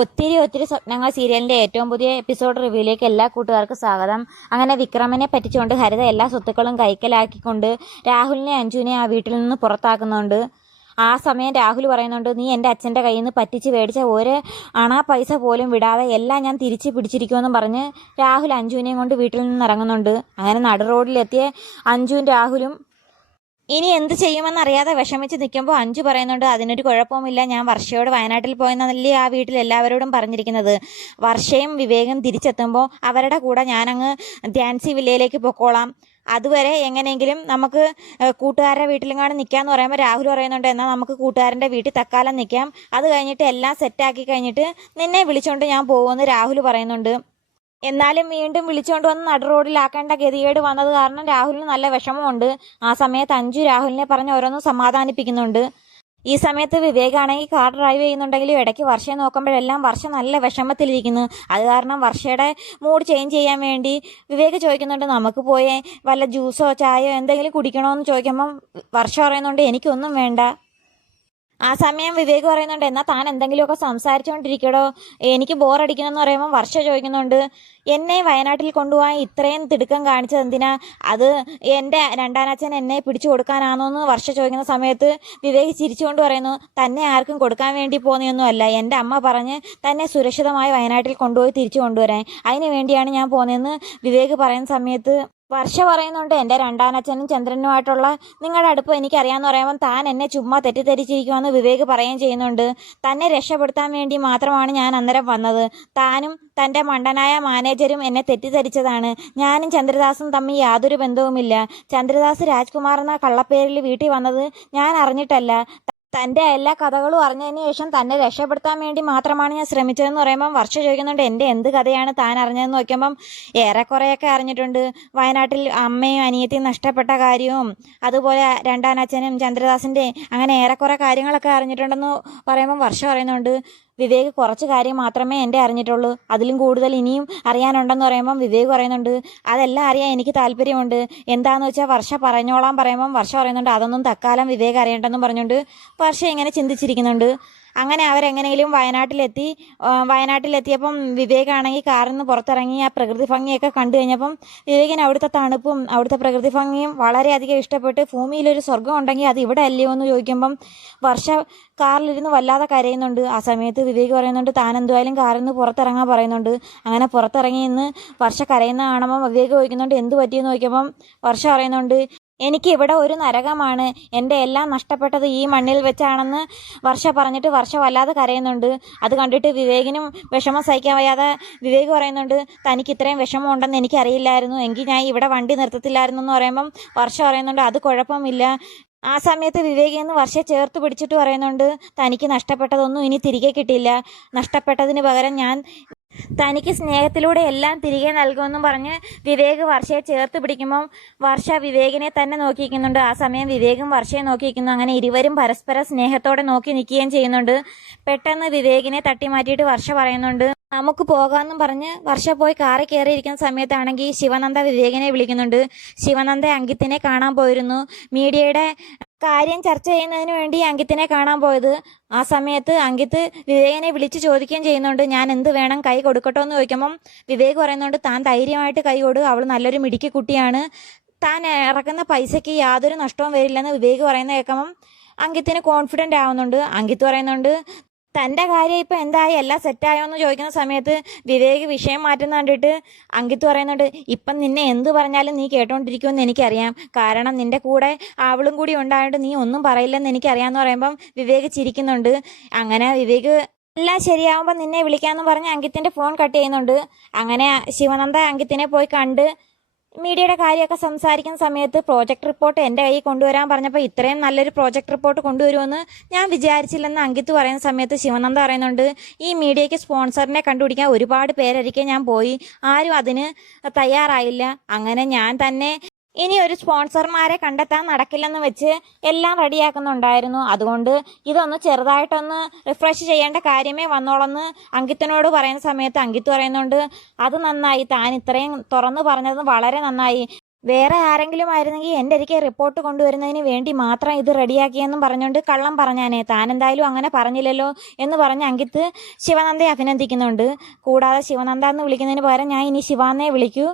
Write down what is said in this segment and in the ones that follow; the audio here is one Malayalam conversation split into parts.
ഒത്തിരി സ്വപ്നങ്ങൾ സീരിയലിന്റെ ഏറ്റവും പുതിയ എപ്പിസോഡ് റിവ്യൂയിലേക്ക് എല്ലാ കൂട്ടുകാർക്കും സ്വാഗതം. അങ്ങനെ വിക്രമനെ പറ്റിച്ചുകൊണ്ട് ഹരിത എല്ലാ സ്വത്തുക്കളും കൈക്കലാക്കിക്കൊണ്ട് രാഹുലിനെ അഞ്ജുവിനെ ആ വീട്ടിൽ നിന്ന് പുറത്താക്കുന്നുണ്ട്. ആ സമയം രാഹുൽ പറയുന്നുണ്ട്, നീ എൻ്റെ അച്ഛൻ്റെ കയ്യിൽ നിന്ന് പറ്റിച്ച് മേടിച്ച ഒരു അണാ പൈസ പോലും വിടാതെ എല്ലാം ഞാൻ തിരിച്ച് പിടിച്ചിരിക്കുമെന്നും പറഞ്ഞ് രാഹുൽ അഞ്ജുവിനെയും കൊണ്ട് വീട്ടിൽ നിന്ന് ഇറങ്ങുന്നുണ്ട്. അങ്ങനെ നടു റോഡിലെത്തിയ അഞ്ജുവും രാഹുലും ഇനി എന്ത് ചെയ്യുമെന്നറിയാതെ വിഷമിച്ച് നിൽക്കുമ്പോൾ അഞ്ജു പറയുന്നുണ്ട്, അതിനൊരു കുഴപ്പവുമില്ല, ഞാൻ വർഷയോട് വയനാട്ടിൽ പോയെന്നല്ലേ ആ വീട്ടിൽ എല്ലാവരോടും പറഞ്ഞിരിക്കുന്നത്. വർഷയും വിവേകം തിരിച്ചെത്തുമ്പോൾ അവരുടെ കൂടെ ഞാനങ്ങ് ധ്യാൻസി വില്ലയിലേക്ക് പൊക്കോളാം. അതുവരെ എങ്ങനെയെങ്കിലും നമുക്ക് കൂട്ടുകാരുടെ വീട്ടിലെങ്ങാനും നിൽക്കാമെന്ന് പറയുമ്പോൾ രാഹുൽ പറയുന്നുണ്ട്, എന്നാൽ നമുക്ക് കൂട്ടുകാരൻ്റെ വീട്ടിൽ തൽക്കാലം നിൽക്കാം, അത് കഴിഞ്ഞിട്ട് എല്ലാം സെറ്റാക്കി കഴിഞ്ഞിട്ട് നിന്നെ വിളിച്ചുകൊണ്ട് ഞാൻ പോകുമെന്ന് രാഹുൽ പറയുന്നുണ്ട്. എന്നാലും വീണ്ടും വിളിച്ചുകൊണ്ട് വന്ന് നടു റോഡിലാക്കേണ്ട ഗതികേട് വന്നത് കാരണം രാഹുലിന് നല്ല വിഷമമുണ്ട്. ആ സമയത്ത് അഞ്ജു രാഹുലിനെ പറഞ്ഞ് ഓരോന്നും സമാധാനിപ്പിക്കുന്നുണ്ട്. ഈ സമയത്ത് വിവേകാണെങ്കിൽ കാർ ഡ്രൈവ് ചെയ്യുന്നുണ്ടെങ്കിലും ഇടയ്ക്ക് വർഷയെ നോക്കുമ്പോഴെല്ലാം വർഷ നല്ല വിഷമത്തിലിരിക്കുന്നു. അത് കാരണം വർഷയുടെ മൂഡ് ചേഞ്ച് ചെയ്യാൻ വേണ്ടി വിവേക് ചോദിക്കുന്നുണ്ട്, നമുക്ക് പോയി വല്ല ജ്യൂസോ ചായയോ എന്തെങ്കിലും കുടിക്കണമെന്ന് ചോദിക്കുമ്പം വർഷ പറയുന്നുണ്ട്, എനിക്കൊന്നും വേണ്ട. ആ സമയം വിവേക് പറയുന്നുണ്ട്, എന്നാൽ താൻ എന്തെങ്കിലുമൊക്കെ സംസാരിച്ചുകൊണ്ടിരിക്കടോ, എനിക്ക് ബോറടിക്കണമെന്ന് പറയുമ്പോൾ വർഷ ചോദിക്കുന്നുണ്ട്, എന്നെ വയനാട്ടിൽ കൊണ്ടുപോകാൻ ഇത്രയും തിടുക്കം കാണിച്ചത് എന്തിനാ? അത് എൻ്റെ രണ്ടാനച്ഛൻ എന്നെ പിടിച്ചു കൊടുക്കാനാണോ എന്ന് വർഷ ചോദിക്കുന്ന സമയത്ത് വിവേക് ചിരിച്ചുകൊണ്ട് പറയുന്നു, തന്നെ ആർക്കും കൊടുക്കാൻ വേണ്ടി പോകുന്നതൊന്നുമല്ല, എൻ്റെ അമ്മ പറഞ്ഞ് തന്നെ സുരക്ഷിതമായി വയനാട്ടിൽ കൊണ്ടുപോയി തിരിച്ചു കൊണ്ടുവരാൻ, അതിന് വേണ്ടിയാണ് ഞാൻ പോകുന്നതെന്ന് വിവേക് പറയുന്ന സമയത്ത് വർഷ പറയുന്നുണ്ട്, എൻ്റെ രണ്ടാനച്ഛനും ചന്ദ്രനുമായിട്ടുള്ള നിങ്ങളുടെ അടുപ്പം എനിക്കറിയാമെന്ന് പറയുമ്പോൾ താൻ എന്നെ ചുമ്മാ തെറ്റിദ്ധരിച്ചിരിക്കുമെന്ന് വിവേക് പറയുകയും ചെയ്യുന്നുണ്ട്. തന്നെ രക്ഷപ്പെടുത്താൻ വേണ്ടി മാത്രമാണ് ഞാൻ അന്നേരം വന്നത്. താനും തൻ്റെ മണ്ടനായ മാനേജരും എന്നെ തെറ്റിദ്ധരിച്ചതാണ്. ഞാനും ചന്ദ്രദാസും തമ്മിൽ യാതൊരു ബന്ധവുമില്ല. ചന്ദ്രദാസ് രാജ്കുമാർ എന്ന കള്ളപ്പേരിൽ വീട്ടിൽ വന്നത് ഞാൻ അറിഞ്ഞിട്ടല്ല. തൻ്റെ എല്ലാ കഥകളും അറിഞ്ഞതിന് ശേഷം തന്നെ രക്ഷപ്പെടുത്താൻ വേണ്ടി മാത്രമാണ് ഞാൻ ശ്രമിച്ചതെന്ന് പറയുമ്പം വർഷ ചോദിക്കുന്നുണ്ട്, എൻ്റെ എന്ത് കഥയാണ് താൻ അറിഞ്ഞതെന്ന് നോക്കുമ്പം ഏറെക്കുറെയൊക്കെ അറിഞ്ഞിട്ടുണ്ട്. വയനാട്ടിൽ അമ്മയും അനിയത്തിയും നഷ്ടപ്പെട്ട കാര്യവും അതുപോലെ രണ്ടാനച്ഛനും ചന്ദ്രദാസിൻ്റെ അങ്ങനെ ഏറെക്കുറെ കാര്യങ്ങളൊക്കെ അറിഞ്ഞിട്ടുണ്ടെന്ന് പറയുമ്പം വർഷ പറയുന്നുണ്ട്, വിവേക് കുറച്ച് കാര്യം മാത്രമേ എൻ്റെ അറിഞ്ഞിട്ടുള്ളൂ, അതിലും കൂടുതൽ ഇനിയും അറിയാനുണ്ടെന്ന് പറയുമ്പം വിവേക് പറയുന്നുണ്ട്, അതെല്ലാം അറിയാൻ എനിക്ക് താല്പര്യമുണ്ട്, എന്താണെന്ന് വെച്ചാൽ വർഷ പറഞ്ഞോളാൻ പറയുമ്പം വർഷ പറയുന്നുണ്ട്, അതൊന്നും തൽക്കാലം വിവേക് അറിയണ്ടെന്നും പറഞ്ഞുകൊണ്ട് വർഷ ഇങ്ങനെ ചിന്തിച്ചിരിക്കുന്നുണ്ട്. അങ്ങനെ അവരെങ്ങനെയും വയനാട്ടിലെത്തിയപ്പം വിവേകാണെങ്കിൽ കാറിൽ നിന്ന് പുറത്തിറങ്ങി ആ പ്രകൃതി ഭംഗിയൊക്കെ കണ്ടു കഴിഞ്ഞപ്പം വിവേകിന് അവിടുത്തെ തണുപ്പും അവിടുത്തെ പ്രകൃതി ഭംഗിയും വളരെയധികം ഇഷ്ടപ്പെട്ട് ഭൂമിയിലൊരു സ്വർഗം ഉണ്ടെങ്കിൽ അത് ഇവിടെ അല്ലയോ എന്ന് ചോദിക്കുമ്പം വർഷ കാറിലിരുന്ന് വല്ലാതെ കരയുന്നുണ്ട്. ആ സമയത്ത് വിവേക് പറയുന്നുണ്ട്, താൻ എന്തുവായാലും കാറിൽ നിന്ന് പുറത്തിറങ്ങാൻ പറയുന്നുണ്ട്. അങ്ങനെ പുറത്തിറങ്ങി ഇന്ന് വർഷ കരയുന്ന കാണുമ്പം വിവേക് ചോദിക്കുന്നുണ്ട്, എന്ത് പറ്റിയെന്ന് ചോദിക്കുമ്പം വർഷ പറയുന്നുണ്ട്, എനിക്ക് ഇവിടെ ഒരു നരകമാണ്, എൻ്റെ എല്ലാം നഷ്ടപ്പെട്ടത് ഈ മണ്ണിൽ വെച്ചാണെന്ന് വർഷ പറഞ്ഞിട്ട് വർഷ വല്ലാതെ കരയുന്നുണ്ട്. അത് കണ്ടിട്ട് വിവേകിനും വിഷമം സഹിക്കാൻ വയ്യാതെ വിവേക് പറയുന്നുണ്ട്, തനിക്ക് ഇത്രയും വിഷമം ഉണ്ടെന്ന് എനിക്കറിയില്ലായിരുന്നു, എങ്കിൽ ഞാൻ ഇവിടെ വണ്ടി നിർത്തത്തില്ലായിരുന്നു എന്ന് പറയുമ്പം വർഷ പറയുന്നുണ്ട്, അത് കുഴപ്പമില്ല. ആ സമയത്ത് വിവേകിൽ നിന്ന് വർഷയെ ചേർത്ത് പിടിച്ചിട്ട് പറയുന്നുണ്ട്, തനിക്ക് നഷ്ടപ്പെട്ടതൊന്നും ഇനി തിരികെ കിട്ടില്ല, നഷ്ടപ്പെട്ടതിന് പകരം ഞാൻ തനിക്ക് സ്നേഹത്തിലൂടെ എല്ലാം തിരികെ നൽകുമെന്നും പറഞ്ഞ് വിവേക് വർഷയെ ചേർത്ത് പിടിക്കുമ്പം വർഷ വിവേകിനെ തന്നെ നോക്കിയിരിക്കുന്നുണ്ട്. ആ സമയം വിവേകും വർഷയെ നോക്കിയിരിക്കുന്നു. അങ്ങനെ ഇരുവരും പരസ്പര സ്നേഹത്തോടെ നോക്കി നിൽക്കുകയും ചെയ്യുന്നുണ്ട്. പെട്ടെന്ന് വിവേകിനെ തട്ടിമാറ്റിയിട്ട് വർഷ പറയുന്നുണ്ട്, നമുക്ക് പോകാമെന്നും പറഞ്ഞ് വർഷ പോയി കാറിൽ കയറിയിരിക്കുന്ന സമയത്താണെങ്കിൽ ശിവനന്ദ വിവേകിനെ വിളിക്കുന്നുണ്ട്. ശിവനന്ദ അങ്കിത്തിനെ കാണാൻ പോയിരുന്നു, മീഡിയയുടെ കാര്യം ചർച്ച ചെയ്യുന്നതിന് വേണ്ടി അങ്കിത്തിനെ കാണാൻ പോയത്. ആ സമയത്ത് അങ്കിത്ത് വിവേകിനെ വിളിച്ച് ചോദിക്കുകയും ചെയ്യുന്നുണ്ട്, ഞാൻ എന്ത് വേണം, കൈ കൊടുക്കട്ടോ എന്ന് ചോദിക്കുമ്പം വിവേക് പറയുന്നുണ്ട്, താൻ ധൈര്യമായിട്ട് കൈ കൊടു, അവൾ നല്ലൊരു മിടുക്കി കുട്ടിയാണ്, താൻ ഇറക്കുന്ന പൈസയ്ക്ക് യാതൊരു നഷ്ടവും വരില്ലെന്ന് വിവേക് പറയുന്ന കേൾക്കുമ്പം അങ്കിത്തിന് കോൺഫിഡൻ്റ് ആവുന്നുണ്ട്. അങ്കിത്ത് പറയുന്നുണ്ട്, തൻ്റെ കാര്യം ഇപ്പം എന്തായി, എല്ലാം സെറ്റായോ എന്ന് ചോദിക്കുന്ന സമയത്ത് വിവേക് വിഷയം മാറ്റുന്ന കണ്ടിട്ട് അങ്കിത്ത് പറയുന്നുണ്ട്, ഇപ്പം നിന്നെ എന്ത് പറഞ്ഞാലും നീ കേട്ടോണ്ടിരിക്കുമെന്ന് എനിക്കറിയാം, കാരണം നിൻ്റെ കൂടെ അവളും കൂടി ഉണ്ടായിട്ട് നീ ഒന്നും പറയില്ലെന്ന് എനിക്കറിയാമെന്ന് പറയുമ്പം വിവേക് ചിരിക്കുന്നുണ്ട്. അങ്ങനെ വിവേക് എല്ലാം ശരിയാവുമ്പോൾ നിന്നെ വിളിക്കാമെന്ന് പറഞ്ഞ് അങ്കിത്തിൻ്റെ ഫോൺ കട്ട് ചെയ്യുന്നുണ്ട്. അങ്ങനെ ശിവനന്ദ അങ്കിത്തിനെ പോയി കണ്ട് മീഡിയയുടെ കാര്യമൊക്കെ സംസാരിക്കുന്ന സമയത്ത് പ്രോജക്റ്റ് റിപ്പോർട്ട് എൻ്റെ കയ്യിൽ കൊണ്ടുവരാൻ പറഞ്ഞപ്പോൾ ഇത്രയും നല്ലൊരു പ്രോജക്റ്റ് റിപ്പോർട്ട് കൊണ്ടുവരുമെന്ന് ഞാൻ വിചാരിച്ചില്ലെന്ന് അങ്കിത്ത് പറയുന്ന സമയത്ത് ശിവനന്ദ പറയുന്നുണ്ട്, ഈ മീഡിയയ്ക്ക് സ്പോൺസറിനെ കണ്ടുപിടിക്കാൻ ഒരുപാട് പേരരിക്കെ ഞാൻ പോയി, ആരും അതിന് തയ്യാറായില്ല. അങ്ങനെ ഞാൻ തന്നെ ഇനി ഒരു സ്പോൺസർമാരെ കണ്ടെത്താൻ നടക്കില്ലെന്ന് വെച്ച് എല്ലാം റെഡിയാക്കുന്നുണ്ടായിരുന്നു. അതുകൊണ്ട് ഇതൊന്ന് ചെറുതായിട്ടൊന്ന് റിഫ്രഷ് ചെയ്യേണ്ട കാര്യമേ വന്നോളെന്ന് അങ്കിത്തിനോട് പറയുന്ന സമയത്ത് അങ്കിത്ത് പറയുന്നുണ്ട്, അത് നന്നായി, താൻ ഇത്രയും തുറന്നു പറഞ്ഞത് വളരെ നന്നായി. വേറെ ആരെങ്കിലും ആയിരുന്നെങ്കിൽ എൻ്റെ അരികെ റിപ്പോർട്ട് കൊണ്ടുവരുന്നതിന് വേണ്ടി മാത്രം ഇത് റെഡിയാക്കിയെന്നും പറഞ്ഞുകൊണ്ട് കള്ളം പറഞ്ഞാനേ. താൻ എന്തായാലും അങ്ങനെ പറഞ്ഞില്ലല്ലോ എന്ന് പറഞ്ഞ് അങ്കിത്ത് ശിവനന്ദയെ അഭിനന്ദിക്കുന്നുണ്ട്. കൂടാതെ ശിവനന്ദ എന്ന് വിളിക്കുന്നതിന് പകരം ഞാൻ ഇനി ശിവാന്നേ വിളിക്കൂ.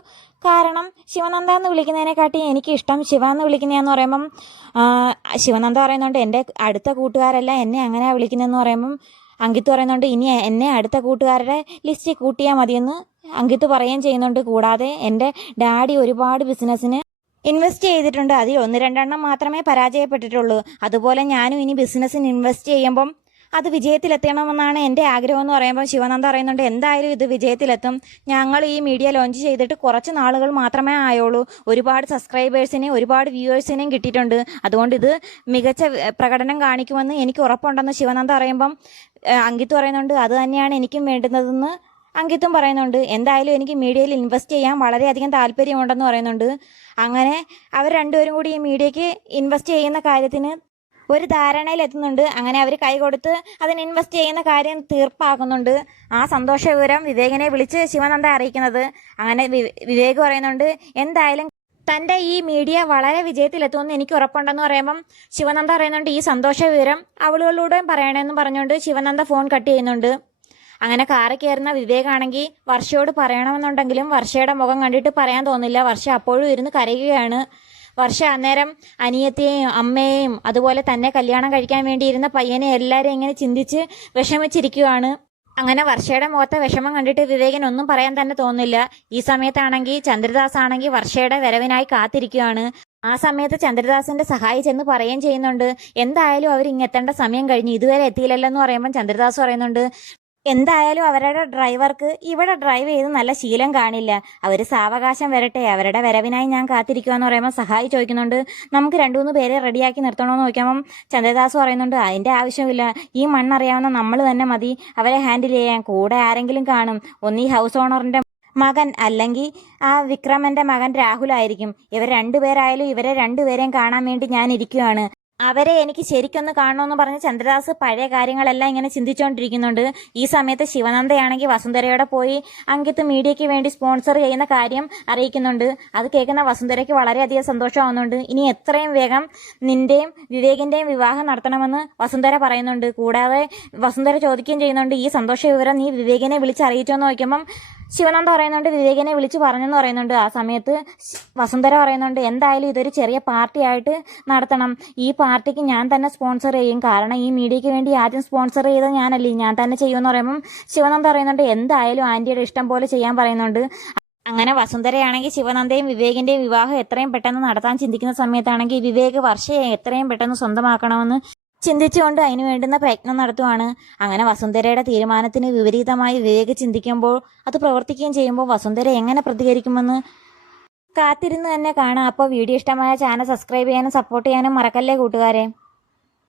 കാരണം ശിവനന്ദ എന്ന് വിളിക്കുന്നതിനെക്കാട്ടി എനിക്കിഷ്ടം ശിവ എന്ന് വിളിക്കുന്നതെന്ന് പറയുമ്പം ശിവനന്ദ പറയുന്നുണ്ട് എൻ്റെ അടുത്ത കൂട്ടുകാരല്ല എന്നെ അങ്ങനെ വിളിക്കുന്നതെന്ന് പറയുമ്പം അങ്കിത്ത് പറയുന്നുണ്ട് ഇനി എന്നെ അടുത്ത കൂട്ടുകാരുടെ ലിസ്റ്റിൽ കൂട്ടിയാൽ മതിയെന്ന് അങ്കിത്ത് പറയുകയും ചെയ്യുന്നുണ്ട്. കൂടാതെ എൻ്റെ ഡാഡി ഒരുപാട് ബിസിനസ്സിന് ഇൻവെസ്റ്റ് ചെയ്തിട്ടുണ്ട്. അതിൽ 1-2 മാത്രമേ പരാജയപ്പെട്ടിട്ടുള്ളൂ. അതുപോലെ ഞാനും ഇനി ബിസിനസ്സിന് ഇൻവെസ്റ്റ് ചെയ്യുമ്പം അത് വിജയത്തിലെത്തണമെന്നാണ് എൻ്റെ ആഗ്രഹം എന്ന് പറയുമ്പോൾ ശിവനന്ദ പറയുന്നുണ്ട് എന്തായാലും ഇത് വിജയത്തിലെത്തും. ഞങ്ങൾ ഈ മീഡിയ ലോഞ്ച് ചെയ്തിട്ട് കുറച്ച് നാളുകൾ മാത്രമേ ആയുള്ളൂ. ഒരുപാട് സബ്സ്ക്രൈബേഴ്സിനെയും ഒരുപാട് വ്യൂവേഴ്സിനെയും കിട്ടിയിട്ടുണ്ട്. അതുകൊണ്ട് ഇത് മികച്ച പ്രകടനം കാണിക്കുമെന്ന് എനിക്ക് ഉറപ്പുണ്ടെന്ന് ശിവനന്ദ പറയുമ്പം അങ്കിത്ത് പറയുന്നുണ്ട് അത് തന്നെയാണ് എനിക്കും വേണ്ടുന്നതെന്ന് അങ്കിത്തും പറയുന്നുണ്ട്. എന്തായാലും എനിക്ക് മീഡിയയിൽ ഇൻവെസ്റ്റ് ചെയ്യാൻ വളരെയധികം താല്പര്യമുണ്ടെന്ന് പറയുന്നുണ്ട്. അങ്ങനെ അവർ രണ്ടുപേരും കൂടി ഈ മീഡിയയ്ക്ക് ഇൻവെസ്റ്റ് ചെയ്യുന്ന കാര്യത്തിന് ഒരു ധാരണയിലെത്തുന്നുണ്ട്. അങ്ങനെ അവർ കൈ കൊടുത്ത് അതിന് ഇൻവെസ്റ്റ് ചെയ്യുന്ന കാര്യം തീർപ്പാക്കുന്നുണ്ട്. ആ സന്തോഷ വിവരം വിവേകിനെ വിളിച്ച് ശിവനന്ദ അറിയിക്കുന്നത്. അങ്ങനെ വിവേക് പറയുന്നുണ്ട് എന്തായാലും തൻ്റെ ഈ മീഡിയ വളരെ വിജയത്തിലെത്തുമെന്ന് എനിക്ക് ഉറപ്പുണ്ടെന്ന് പറയുമ്പം ശിവനന്ദ പറയുന്നുണ്ട് ഈ സന്തോഷ വിവരം അവളുകളിലൂടെയും പറയണമെന്ന് പറഞ്ഞുകൊണ്ട് ശിവനന്ദ ഫോൺ കട്ട് ചെയ്യുന്നുണ്ട്. അങ്ങനെ കാറിൽ കയറുന്ന വിവേകാണെങ്കിൽ വർഷയോട് പറയണമെന്നുണ്ടെങ്കിലും വർഷയുടെ മുഖം കണ്ടിട്ട് പറയാൻ തോന്നില്ല. വർഷ അപ്പോഴും ഇരുന്ന് കരയുകയാണ്. വർഷ അന്നേരം അനിയത്തെയും അമ്മയെയും അതുപോലെ തന്നെ കല്യാണം കഴിക്കാൻ വേണ്ടിയിരുന്ന പയ്യനെ എല്ലാവരും ഇങ്ങനെ ചിന്തിച്ച് വിഷമിച്ചിരിക്കുകയാണ്. അങ്ങനെ വർഷയുടെ മുഖത്തെ വിഷമം കണ്ടിട്ട് വിവേകൻ ഒന്നും പറയാൻ തന്നെ തോന്നില്ല. ഈ സമയത്താണെങ്കിൽ ചന്ദ്രദാസ് ആണെങ്കിൽ വർഷയുടെ വരവിനായി കാത്തിരിക്കുകയാണ്. ആ സമയത്ത് ചന്ദ്രദാസിന്റെ സഹായി ചെന്ന് പറയുകയും ചെയ്യുന്നുണ്ട് എന്തായാലും അവർ ഇങ്ങെത്തേണ്ട സമയം കഴിഞ്ഞ് ഇതുവരെ എത്തിയില്ലല്ലോ എന്ന് പറയുമ്പം ചന്ദ്രദാസ് പറയുന്നുണ്ട് എന്തായാലും അവരുടെ ഡ്രൈവർക്ക് ഇവിടെ ഡ്രൈവ് ചെയ്ത് നല്ല ശീലം കാണില്ല. അവർ സാവകാശം വരട്ടെ, അവരുടെ വരവിനായി ഞാൻ കാത്തിരിക്കുകയെന്ന് പറയുമ്പോൾ സഹായി ചോദിക്കുന്നുണ്ട് നമുക്ക് 2-3 പേരെ റെഡിയാക്കി നിർത്തണമെന്ന് ചോദിക്കുമ്പം ചന്ദ്രദാസ് പറയുന്നുണ്ട് അതിൻ്റെ ആവശ്യമില്ല. ഈ മണ്ണറിയാവുന്ന നമ്മൾ തന്നെ മതി അവരെ ഹാൻഡിൽ ചെയ്യാൻ. കൂടെ ആരെങ്കിലും കാണും. ഒന്നീ ഹൗസ് ഓണറിൻ്റെ മകൻ അല്ലെങ്കിൽ ആ വിക്രമൻ്റെ മകൻ രാഹുലായിരിക്കും. ഇവർ 2 പേരായാലും ഇവരെ 2 പേരെയും കാണാൻ വേണ്ടി ഞാൻ ഇരിക്കുകയാണ്. അവരെ എനിക്ക് ശരിക്കൊന്ന് കാണണമെന്ന് പറഞ്ഞ് ചന്ദ്രദാസ് പഴയ കാര്യങ്ങളെല്ലാം ഇങ്ങനെ ചിന്തിച്ചുകൊണ്ടിരിക്കുന്നുണ്ട്. ഈ സമയത്ത് ശിവനന്ദയാണെങ്കിൽ വസുന്ധരയോടെ പോയി അങ്കിത്ത് മീഡിയയ്ക്ക് വേണ്ടി സ്പോൺസർ ചെയ്യുന്ന കാര്യം അറിയിക്കുന്നുണ്ട്. അത് കേൾക്കുന്ന വസുന്ധരയ്ക്ക് വളരെയധികം സന്തോഷമാവുന്നുണ്ട്. ഇനി എത്രയും വേഗം നിന്റെയും വിവേകിന്റെയും വിവാഹം നടത്തണമെന്ന് വസുന്ധര പറയുന്നുണ്ട്. കൂടാതെ വസുന്ധര ചോദിക്കുകയും ചെയ്യുന്നുണ്ട് ഈ സന്തോഷ വിവരം നീ വിവേകിനെ വിളിച്ച് അറിയിച്ചോന്ന് ചോദിക്കുമ്പം ശിവനന്ദ പറയുന്നുണ്ട് വിവേകിനെ വിളിച്ച് പറഞ്ഞെന്ന് പറയുന്നുണ്ട്. ആ സമയത്ത് വസുന്ധര പറയുന്നുണ്ട് എന്തായാലും ഇതൊരു ചെറിയ പാർട്ടി ആയിട്ട് നടത്തണം. ഈ പാർട്ടിക്ക് ഞാൻ തന്നെ സ്പോൺസർ ചെയ്യും. കാരണം ഈ മീഡിയയ്ക്ക് വേണ്ടി ആദ്യം സ്പോൺസർ ചെയ്തത് ഞാനല്ലേ, ഞാൻ തന്നെ ചെയ്യുമെന്ന് പറയുമ്പം ശിവനന്ദ പറയുന്നുണ്ട് എന്തായാലും ആൻറ്റിയുടെ ഇഷ്ടം പോലെ ചെയ്യാൻ പറയുന്നുണ്ട്. അങ്ങനെ വസുന്ധരയാണെങ്കിൽ ശിവനന്ദയും വിവേകിന്റെയും വിവാഹം എത്രയും പെട്ടെന്ന് നടത്താൻ ചിന്തിക്കുന്ന സമയത്താണെങ്കിൽ വിവേക് വർഷയെ എത്രയും പെട്ടെന്ന് സ്വന്തമാക്കണമെന്ന് ചിന്തിച്ചുകൊണ്ട് അതിനു വേണ്ടുന്ന പ്രയത്നം നടത്തുവാണ്. അങ്ങനെ വസുന്ധരയുടെ തീരുമാനത്തിന് വിപരീതമായി വിവേക് ചിന്തിക്കുമ്പോൾ അത് പ്രവർത്തിക്കുകയും ചെയ്യുമ്പോൾ വസുന്ധര എങ്ങനെ പ്രതികരിക്കുമെന്ന് കാത്തിരുന്ന് തന്നെ കാണാം. അപ്പോൾ വീഡിയോ ഇഷ്ടമായ ചാനൽ സബ്സ്ക്രൈബ് ചെയ്യാനും സപ്പോർട്ട് ചെയ്യാനും മറക്കല്ലേ കൂട്ടുകാരെ.